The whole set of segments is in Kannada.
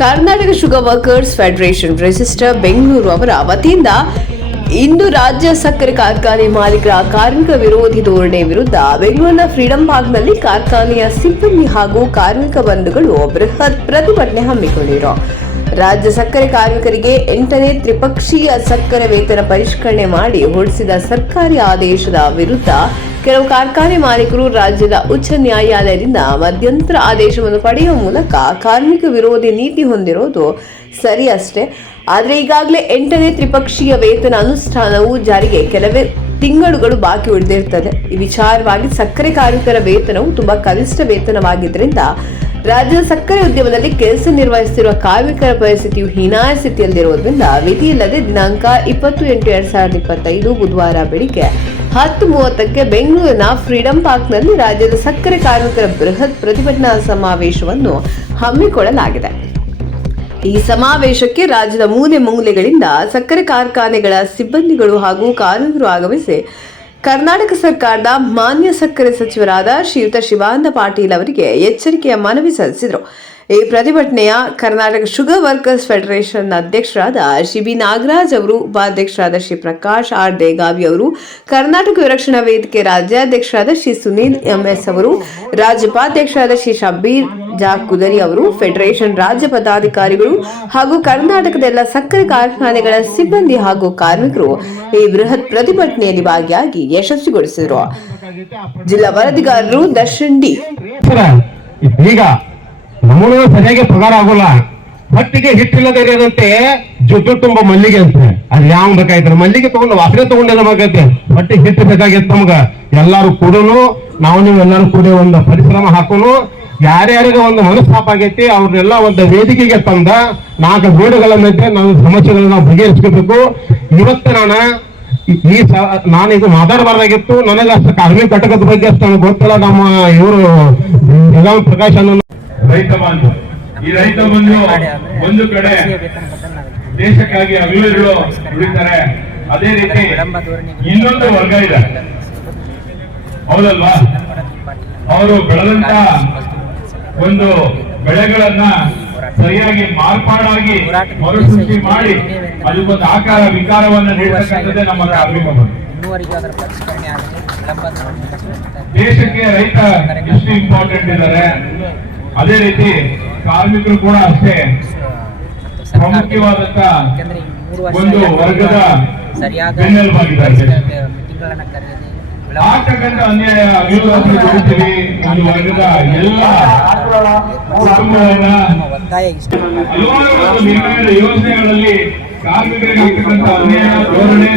Karnataka sugar workers federation register Bengaluru ಅವರ ವತಿಯಿಂದ ಇಂದು ರಾಜ್ಯ ಸಕ್ಕರೆ ಕಾರ್ಖಾನೆ ಮಾಲೀಕರ ಕಾರ್ಮಿಕ ವಿರೋಧಿ ಧೋರಣೆ ವಿರುದ್ಧ ಬೆಂಗಳೂರಿನ ಫ್ರೀಡಂ ಪಾರ್ಕ್ನಲ್ಲಿ ಕಾರ್ಖಾನೆಯ ಸಿಬ್ಬಂದಿ ಹಾಗೂ ಕಾರ್ಮಿಕ ಬಂಧುಗಳು ಬೃಹತ್ ಪ್ರತಿಭಟನೆ ಹಮ್ಮಿಕೊಂಡಿರು. ರಾಜ್ಯ ಸಕ್ಕರೆ ಕಾರ್ಮಿಕರಿಗೆ ಎಂಟನೇ ತ್ರಿಪಕ್ಷೀಯ ಸಕ್ಕರೆ ವೇತನ ಪರಿಷ್ಕರಣೆ ಮಾಡಿ ಹೊರಡಿಸಿದ ಸರ್ಕಾರಿ ಆದೇಶದ ವಿರುದ್ಧ ಕೆಲವು ಕಾರ್ಖಾನೆ ಮಾಲೀಕರು ರಾಜ್ಯದ ಉಚ್ಚ ನ್ಯಾಯಾಲಯದಿಂದ ಮಧ್ಯಂತರ ಆದೇಶವನ್ನು ಪಡೆಯುವ ಮೂಲಕ ಕಾರ್ಮಿಕ ವಿರೋಧಿ ನೀತಿ ಹೊಂದಿರೋದು ಸರಿ ಅಷ್ಟೇ. ಆದರೆ ಈಗಾಗಲೇ ಎಂಟನೇ ತ್ರಿಪಕ್ಷೀಯ ವೇತನ ಅನುಷ್ಠಾನವು ಜಾರಿಗೆ ಕೆಲವೇ ತಿಂಗಳುಗಳು ಬಾಕಿ ಉಳಿದಿರ್ತದೆ. ಈ ವಿಚಾರವಾಗಿ ಸಕ್ಕರೆ ಕಾರ್ಮಿಕರ ವೇತನವು ತುಂಬಾ ಕನಿಷ್ಠ ವೇತನವಾಗಿದ್ದರಿಂದ ರಾಜ್ಯದ ಸಕ್ಕರೆ ಉದ್ಯಮದಲ್ಲಿ ಕೆಲಸ ನಿರ್ವಹಿಸುತ್ತಿರುವ ಕಾರ್ಮಿಕರ ಪರಿಸ್ಥಿತಿಯು ಹೀನಾಯ ಸ್ಥಿತಿಯಲ್ಲಿರುವುದರಿಂದ ವಿಧಿಯಿಲ್ಲದೆ ದಿನಾಂಕ ಇಪ್ಪತ್ತು ಎಂಟು ಎರಡ್ ಸಾವಿರದ ಇಪ್ಪತ್ತೈದು ಬುಧವಾರ ಬೆಳಿಗ್ಗೆ ಹತ್ತು ಮೂವತ್ತಕ್ಕೆ ಬೆಂಗಳೂರಿನ ಫ್ರೀಡಂ ಪಾರ್ಕ್ನಲ್ಲಿ ರಾಜ್ಯದ ಸಕ್ಕರೆ ಕಾರ್ಮಿಕರ ಬೃಹತ್ ಪ್ರತಿಭಟನಾ ಸಮಾವೇಶವನ್ನು ಹಮ್ಮಿಕೊಳ್ಳಲಾಗಿದೆ. ಈ ಸಮಾವೇಶಕ್ಕೆ ರಾಜ್ಯದ ಮೂಲೆ ಮೂಲೆಗಳಿಂದ ಸಕ್ಕರೆ ಕಾರ್ಖಾನೆಗಳ ಸಿಬ್ಬಂದಿಗಳು ಹಾಗೂ ಕಾರ್ಮಿಕರು ಆಗಮಿಸಿ ಕರ್ನಾಟಕ ಸರ್ಕಾರದ ಮಾನ್ಯ ಸಕ್ಕರೆ ಸಚಿವರಾದ ಶ್ರೀಯುತ ಶಿವಾನಂದ ಪಾಟೀಲ್ ಅವರಿಗೆ ಎಚ್ಚರಿಕೆಯ ಮನವಿ ಸಲ್ಲಿಸಿದರು. ಈ ಪ್ರತಿಭಟನೆಯ ಕರ್ನಾಟಕ ಶುಗರ್ ವರ್ಕರ್ಸ್ ಫೆಡರೇಷನ್ ಅಧ್ಯಕ್ಷರಾದ ಶ್ರೀ ಬಿ ನಾಗರಾಜ್ ಅವರು, ಉಪಾಧ್ಯಕ್ಷರಾದ ಶ್ರೀ ಪ್ರಕಾಶ್ ಆರ್ ದೇಗಾವಿ ಅವರು, ಕರ್ನಾಟಕ ವಿರಕ್ಷಣಾ ವೇದಿಕೆ ರಾಜ್ಯಾಧ್ಯಕ್ಷರಾದ ಶ್ರೀ ಸುನೀಲ್ ಎಂಎಸ್ ಅವರು, ರಾಜ್ಯೋಪಾಧ್ಯಕ್ಷರಾದ ಶ್ರೀ ಶಬೀರ್ ಜಾ ಕುದರಿ ಅವರು ಫೆಡರೇಷನ್ ರಾಜ್ಯ ಪದಾಧಿಕಾರಿಗಳು ಹಾಗೂ ಕರ್ನಾಟಕದ ಎಲ್ಲ ಸಕ್ಕರೆ ಕಾರ್ಖಾನೆಗಳ ಸಿಬ್ಬಂದಿ ಹಾಗೂ ಕಾರ್ಮಿಕರು ಈ ಬೃಹತ್ ಪ್ರತಿಭಟನೆಯಲ್ಲಿ ಭಾಗಿಯಾಗಿ ಯಶಸ್ವಿಗೊಳಿಸಿದರು. ಜಿಲ್ಲಾ ವರದಿಗಾರರು ದರ್ಶನ್ ಡಿ. ನಮ್ಮನ್ನು ಸರಿಯಾಗಿ ಪಗಾರ ಆಗೋಲ್ಲ. ಹಿಟ್ಟಿಲ್ಲದೆ ಇರೋದಂತೆ ಜುಟ್ಟು ತುಂಬ ಮಲ್ಲಿಗೆ ಅಂತ. ಅದ್ ಯಾವ ಬೇಕಾಯ್ತಾರೆ ಮಲ್ಲಿಗೆ ತಗೊಂಡು ವಾಸನೆ ತಗೊಂಡೆ ನಮಗೈತೆ ಹೊಟ್ಟಿಗೆ ಹಿಟ್ಟು ಬೇಕಾಗಿತ್ತು ನಮ್ಗ. ಎಲ್ಲಾರು ಕೂಡನು, ನಾವು ನೀವು ಎಲ್ಲರೂ ಕೂಡ ಒಂದು ಪರಿಶ್ರಮ ಹಾಕೋನು. ಯಾರ್ಯಾರಿಗೆ ಒಂದು ಮನಸ್ತಾಪ ಆಗೈತಿ ಅವ್ರನ್ನೆಲ್ಲ ಒಂದು ವೇದಿಕೆಗೆ ತಂದ ನಾಲ್ಕು ಗೋಡುಗಳನ್ನೈತೆ ನಾವು ಸಮಸ್ಯೆಗಳನ್ನ ನಾವು ಬಗೆಹರಿಸ್ಕೋಬೇಕು. ಇವತ್ತು ನಾನು ಈ- ನಾನು ಇದು ಮಾತಾಡಬಾರ್ದಾಗಿತ್ತು. ನನಗೆ ಅಷ್ಟು ಕಾರ್ಮಿಕ ಘಟಕದ ಬಗ್ಗೆ ಅಷ್ಟು ನನಗೆ ಗೊತ್ತಿಲ್ಲ. ನಮ್ಮ ಇವರು ಪ್ರಕಾಶ್ ಅನ್ನೋ ರೈತ ಬಾಂಧವ. ಈ ರೈತ ಬಂಧು ಒಂದು ಕಡೆ ದೇಶಕ್ಕಾಗಿ ಅಭಿವೃದ್ಧಿ ದುಡಿತಾರೆ. ಅದೇ ರೀತಿ ಇನ್ನೊಂದು ವರ್ಗ ಇದೆ. ಹೌದಲ್ವಾ? ಅವರು ಬೆಳೆದಂತ ಒಂದು ಬೆಳೆಗಳನ್ನ ಸರಿಯಾಗಿ ಮಾರ್ಪಾಡಾಗಿ ಮರುಸೃಷ್ಟಿ ಮಾಡಿ ಅದಕ್ಕೊಂದು ಆಕಾರ ವಿಕಾರವನ್ನ ನೀಡತಕ್ಕಂಥದ್ದೇ ನಮ್ಮ ಕಾರ್ಮಿಕ ದೇಶಕ್ಕೆ ರೈತ ಎಷ್ಟು ಇಂಪಾರ್ಟೆಂಟ್ ಇದ್ದಾರೆ? ಅದೇ ರೀತಿ ಕಾರ್ಮಿಕರು ಕೂಡ ಅಷ್ಟೇ ಪ್ರಮುಖವಾದಂತ ಒಂದು ವರ್ಗದ ಸರಿಯಾದ ಬೆನ್ನೆಲುಬಾಗಿದ್ದಾರೆ. ಆಗ್ತಕ್ಕಂಥ ಅನ್ಯಾಯ ಅಭಿವೃದ್ಧಿ ನೋಡ್ತೀವಿ ಒಂದು ವರ್ಗದ ಎಲ್ಲ ಕುಟುಂಬಗಳನ್ನ ಹಲವಾರು ನಿರ್ಣಯದ ಯೋಜನೆಗಳಲ್ಲಿ ಕಾರ್ಮಿಕರಿಗೆ ಆಗ್ತಕ್ಕಂಥ ಅನ್ಯಾಯ ಧೋರಣೆ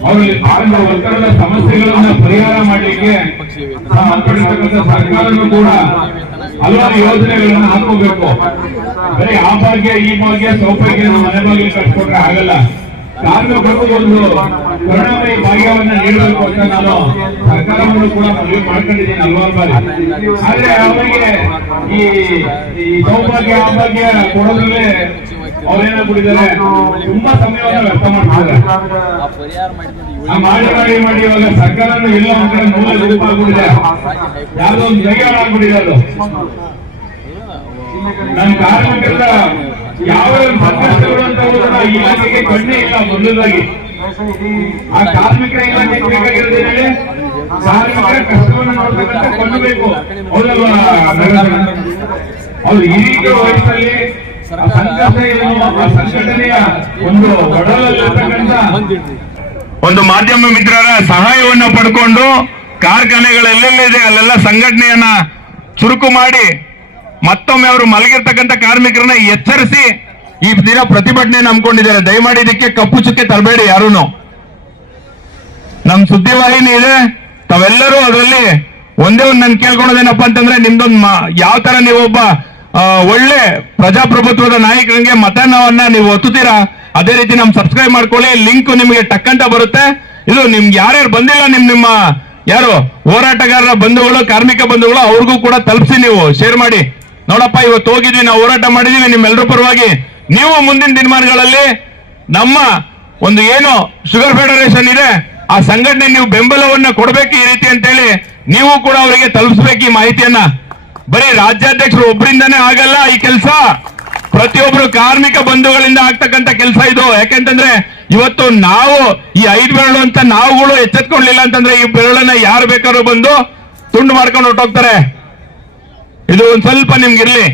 ಅವರಲ್ಲಿ ಕಾರ್ಮಿಕ ಒತ್ತಡದ ಸಮಸ್ಯೆಗಳನ್ನ ಪರಿಹಾರ ಮಾಡಲಿಕ್ಕೆ ಸಂಬಂಧಪಟ್ಟಿರ್ತಕ್ಕಂಥ ಸರ್ಕಾರನು ಕೂಡ ಹಲವಾರು ಯೋಜನೆಗಳನ್ನ ಹಾಕೋಬೇಕು. ಬರೀ ಆ ಭಾಗ್ಯ ಈ ಭಾಗ್ಯ ಸೌಭಾಗ್ಯ ಮನೆ ಬಾಗಿಲು ಕಟ್ಕೊಟ್ರೆ ಆಗಲ್ಲ. ಕಾರ್ಮಿಕರಿಗೂ ಒಂದು ಕರುಣಾಮಯಿ ಭಾಗ್ಯವನ್ನ ನೀಡಬೇಕು ಅಂತ ನಾನು ಸರ್ಕಾರ ಕೂಡ ಮನವಿ ಮಾಡ್ಕೊಂಡಿದ್ದೀನಿ ಹಲವಾರು ಬಾರಿ. ಆದ್ರೆ ಅವರಿಗೆ ಈ ಸೌಭಾಗ್ಯ ಆ ಭಾಗ್ಯ ಕೊಡೋದ್ರಲ್ಲೇ ಅವ್ರೇನಾಗ್ಬಿಟ್ಟಿದ್ದಾರೆ ತುಂಬಾ ಸಮಯವನ್ನು ವ್ಯರ್ಥ ಮಾಡ್ತಾರೆ ಮಾಡಿ ಮಾಡಿ ಮಾಡಿ ಇವಾಗ ಸರ್ಕಾರ ಎಲ್ಲ ಒಂದ್ ಕಡೆ ಮೂಲ ದುಡ್ಡಾಗ್ಬಿಟ್ಟಿದೆ ಯಾವ್ದೋ ಒಂದು ಕೈಯಾಳ ಆಗ್ಬಿಟ್ಟಿದೆ ಅದು. ನಮ್ಮ ಕಾರ್ಮಿಕರ ಯಾವ ಸಂಕಷ್ಟಗಳು ಅಂತ ಕೂಡ ಇಲಾಖೆಗೆ ಕಣ್ಣೇ ಇಲ್ಲ ಮೊದಲದಾಗಿ ಆ ಕಾರ್ಮಿಕರ ಇಲಾಖೆ ಕಾರ್ಮಿಕರ ಕಷ್ಟವನ್ನು ನೋಡ್ಬೇಕಂತ ಕೊಂಡಬೇಕು ಬೇಕು ಹೌದಲ್ವಾ ಅವ್ರು ಈ ಹಿರಿಯ ವಯಸ್ಸಲ್ಲಿ ಏನು ಸಂಘಟನೆಯ ಒಂದು ಒಡಲಲ್ಲಿರ್ತಕ್ಕಂಥ ಒಂದು ಮಾಧ್ಯಮ ಮಿತ್ರರ ಸಹಾಯವನ್ನು ಪಡ್ಕೊಂಡು ಕಾರ್ಖಾನೆಗಳು ಎಲ್ಲೆಲ್ಲಿದೆ ಅಲ್ಲೆಲ್ಲ ಸಂಘಟನೆಯನ್ನ ಚುರುಕು ಮಾಡಿ ಮತ್ತೊಮ್ಮೆ ಅವರು ಮಲಗಿರ್ತಕ್ಕಂಥ ಕಾರ್ಮಿಕರನ್ನ ಎಚ್ಚರಿಸಿ ಈ ದಿನ ಪ್ರತಿಭಟನೆ ನಂಬ್ಕೊಂಡಿದ್ದಾರೆ. ದಯಮಾಡಿ ಇದಕ್ಕೆ ಕಪ್ಪು ಚುಕ್ಕೆ ತರಬೇಡಿ ಯಾರೂ ನಮ್ ಸುದ್ದಿವಾಹಿನಿ ಇದೆ. ತಾವೆಲ್ಲರೂ ಅದರಲ್ಲಿ ಒಂದೇ ಒಂದು ನನ್ ಕೇಳ್ಕೊಳೋದೇನಪ್ಪ ಅಂತಂದ್ರೆ ನಿಮ್ದೊಂದು ಯಾವ ತರ ನೀವೊಬ್ಬ ಒಳ್ಳೆ ಪ್ರಜಾಪ್ರಭುತ್ವದ ನಾಯಕರಿಗೆ ಮತನವನ್ನ ನೀವು ಒತ್ತುತ್ತೀರಾ? ಅದೇ ರೀತಿ ನಮ್ ಸಬ್ಸ್ಕ್ರೈಬ್ ಮಾಡ್ಕೊಳ್ಳಿ. ಲಿಂಕ್ ನಿಮಗೆ ಟಕ್ಕಂತ ಬರುತ್ತೆ. ಇದು ನಿಮ್ಗೆ ಯಾರ್ಯಾರು ಬಂದಿಲ್ಲ ನಿಮ್, ನಿಮ್ಮ, ಯಾರು ಹೋರಾಟಗಾರರ ಬಂಧುಗಳು, ಕಾರ್ಮಿಕ ಬಂಧುಗಳು, ಅವ್ರಿಗೂ ಕೂಡ ತಲುಪಿಸಿ ನೀವು. ಶೇರ್ ಮಾಡಿ. ನೋಡಪ್ಪ, ಇವತ್ತು ಹೋಗಿದ್ವಿ, ನಾವು ಹೋರಾಟ ಮಾಡಿದೀವಿ ನಿಮ್ಮೆಲ್ಲರ ಪರವಾಗಿ. ನೀವು ಮುಂದಿನ ದಿನಮಾನಗಳಲ್ಲಿ ನಮ್ಮ ಒಂದು ಏನು ಶುಗರ್ ಫೆಡರೇಷನ್ ಇದೆ, ಆ ಸಂಘಟನೆ ನೀವು ಬೆಂಬಲವನ್ನ ಕೊಡಬೇಕು ಈ ರೀತಿ ಅಂತೇಳಿ ನೀವು ಕೂಡ ಅವರಿಗೆ ತಲುಪಿಸ್ಬೇಕು ಈ ಮಾಹಿತಿಯನ್ನ. ಬರೀ ರಾಜ್ಯಾಧ್ಯಕ್ಷರು ಒಬ್ಬರಿಂದನೇ ಆಗಲ್ಲ ಈ ಕೆಲಸ. ಪ್ರತಿಯೊಬ್ಬರು ಕಾರ್ಮಿಕ ಬಂಧುಗಳಿಂದ ಆಗ್ತಕ್ಕಂಥ ಕೆಲಸ ಇದು. ಯಾಕೆಂತಂದ್ರೆ ಇವತ್ತು ನಾವು ಈ ಐದು ಬೆರಳು ಅಂತ ನಾವುಗಳು ಎಚ್ಚೆತ್ಕೊಳ್ಳಿಲ್ಲ ಅಂತಂದ್ರೆ ಈ ಬೆರಳನ್ನ ಯಾರು ಬೇಕಾದ್ರೂ ಬಂದು ತುಂಡು ಮಾಡ್ಕೊಂಡು ಹೊರಟೋಗ್ತಾರೆ. ಇದು ಒಂದ್ ಸ್ವಲ್ಪ ನಿಮ್ಗಿರ್ಲಿ.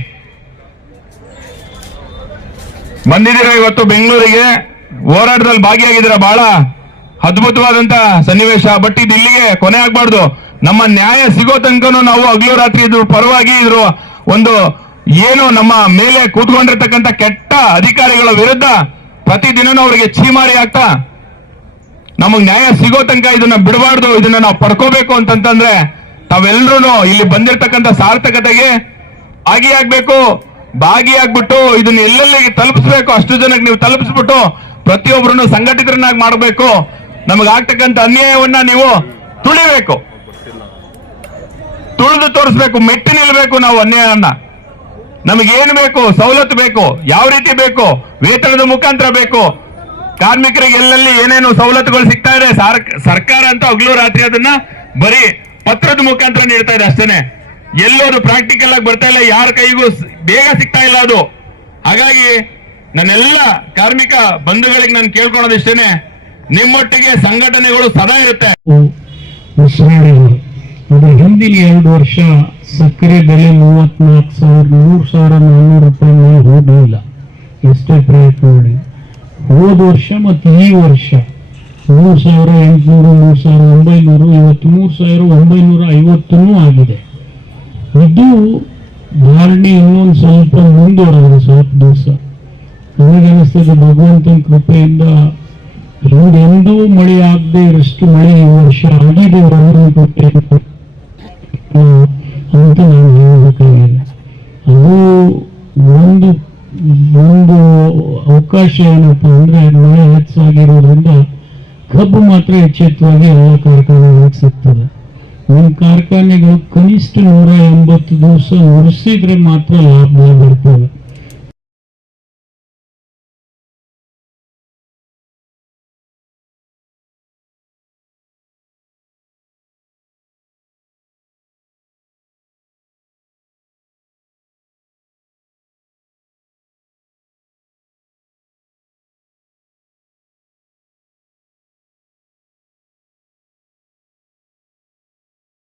ಬಂದಿದ್ದೀರಾ ಇವತ್ತು ಬೆಂಗಳೂರಿಗೆ? ಹೋರಾಟದಲ್ಲಿ ಭಾಗಿಯಾಗಿದ್ದೀರಾ ಬಹಳ ಅದ್ಭುತವಾದಂತ ಸನ್ನಿವೇಶ. ಬಟ್ ಇದು ಇಲ್ಲಿಗೆ ಕೊನೆ ಆಗ್ಬಾರ್ದು. ನಮ್ಮ ನ್ಯಾಯ ಸಿಗೋ ತನಕನೂ ನಾವು ಹಗಲು ರಾತ್ರಿ ಇದ್ರ ಪರವಾಗಿ ಇದ್ರು ಒಂದು ಏನು ನಮ್ಮ ಮೇಲೆ ಕೂತ್ಕೊಂಡಿರ್ತಕ್ಕಂಥ ಕೆಟ್ಟ ಅಧಿಕಾರಿಗಳ ವಿರುದ್ಧ ಪ್ರತಿದಿನನೂ ಅವರಿಗೆ ಚೀಮಾರಿ ಆಗ್ತಾ, ನಮಗ್ ನ್ಯಾಯ ಸಿಗೋ ತನಕ ಇದನ್ನ ಬಿಡಬಾರ್ದು, ಇದನ್ನ ನಾವು ಪಡ್ಕೋಬೇಕು ಅಂತಂತಂದ್ರೆ ತಾವೆಲ್ಲರೂ ಇಲ್ಲಿ ಬಂದಿರತಕ್ಕಂತ ಸಾರ್ಥಕತೆಗೆ ಭಾಗಿಯಾಗ್ಬೇಕು ಭಾಗಿಯಾಗ್ಬಿಟ್ಟು ಇದನ್ನ ಎಲ್ಲೆಲ್ಲಿಗೆ ತಲುಪಿಸ್ಬೇಕು, ಅಷ್ಟು ಜನಕ್ಕೆ ನೀವು ತಲುಪಿಸ್ಬಿಟ್ಟು ಪ್ರತಿಯೊಬ್ಬರನ್ನು ಸಂಘಟಿತರನ್ನಾಗಿ ಮಾಡಬೇಕು. ನಮಗಾಗ್ತಕ್ಕಂಥ ಅನ್ಯಾಯವನ್ನ ನೀವು ತುಳಿಬೇಕು. ತುಳಿದು ತೋರಿಸ್ಬೇಕು, ಮೆಟ್ಟಿ ನಿಲ್ಬೇಕು ನಾವು ಅನ್ಯಾಯವನ್ನ ನಮಗೇನು ಬೇಕು? ಸವಲತ್ತು ಬೇಕು. ಯಾವ ರೀತಿ ಬೇಕು? ವೇತನದ ಮುಖಾಂತರ ಬೇಕು. ಕಾರ್ಮಿಕರಿಗೆ ಎಲ್ಲೆಲ್ಲಿ ಏನೇನು ಸವಲತ್ತುಗಳು ಸಿಗ್ತಾ ಇದೆ, ಸಾರ್- ಸರ್ಕಾರ ಅಂತ ಹಗಲು ರಾತ್ರಿ ಅದನ್ನ ಬರೀ ಪತ್ರದ ಮುಖಾಂತರ ನೀಡ್ತಾ ಇದೆ ಅಷ್ಟೇನೆ. ಎಲ್ಲೂ ಅದು ಪ್ರಾಕ್ಟಿಕಲ್ ಆಗಿ ಬರ್ತಾ ಇಲ್ಲ, ಯಾರ ಕೈಗೂ ಬೇಗ ಸಿಗ್ತಾ ಇಲ್ಲ ಅದು. ಹಾಗಾಗಿ ನನ್ನೆಲ್ಲ ಕಾರ್ಮಿಕ ಬಂಧುಗಳಿಗೆ ನಾನು ಕೇಳ್ಕೊಳ್ಳೋದಿಷ್ಟೇನೆ ನಿಮ್ಮೊಟ್ಟಿಗೆ ಸಂಘಟನೆಗಳು ಸದಾ ಇರುತ್ತೆ. ಹಿಂದಿನ ಎರಡು ವರ್ಷ ಸಕ್ಕರೆ ಬೆಲೆ ಮೂವತ್ನಾಲ್ಕು ಸಾವಿರ, ಮೂರು ಸಾವಿರ ನಾನ್ನೂರು ರೂಪಾಯಿ ಮೇಲೆ ಹೋಗಲಿಲ್ಲ. ಎಷ್ಟೇ ಪ್ರಯತ್ನ ಮಾಡಿ. ಹೋದ ವರ್ಷ ಮತ್ತು ಈ ವರ್ಷ. ಮೂರು ಸಾವಿರ ಎಂಟುನೂರು ಮೂರು ಸಾವಿರ ಒಂಬೈನೂರು, ಇವತ್ತು ಮೂರು ಸಾವಿರ ಒಂಬೈನೂರ ಐವತ್ತೂ ಆಗಿದೆ. ಇದು ಧಾರಣೆ ಇನ್ನೊಂದು ಸ್ವಲ್ಪ ಮುಂದುವರೆದಿದೆ, ಸ್ವಲ್ಪ ದಿವಸ. ನನಗನ್ನಿಸ್ತದೆ ಭಗವಂತನ ಕೃಪೆಯಿಂದ ಹಿಂದೆಂದೂ ಮಳೆ ಆಗದೆ ಇರಷ್ಟು ಮಳೆ ಈ ವರ್ಷ ಆಗಿದೆ ಭಗವಂತನ. ಅಂತ ನಾನು ಹೇಳಬೇಕಾಗಿದೆ. ಅದು ಒಂದು ಒಂದು ಅವಕಾಶ ಏನಪ್ಪ ಅಂದ್ರೆ ಮಳೆ ಹೆಚ್ಚಾಗಿರೋದ್ರಿಂದ ಕಬ್ಬು ಮಾತ್ರ ಎಚ್ಚೆತ್ತವಾಗಿ ಎಲ್ಲ ಕಾರ್ಖಾನೆಗಳಿಗೆ ಸಿಗ್ತದೆ ಒಂದು ಕಾರ್ಖಾನೆಗಳು ಕನಿಷ್ಠ ನೂರ ಎಂಬತ್ತು ದಿವಸ ಉರಿಸಿದ್ರೆ ಮಾತ್ರ ಲಾಭ ಬರ್ತದೆ.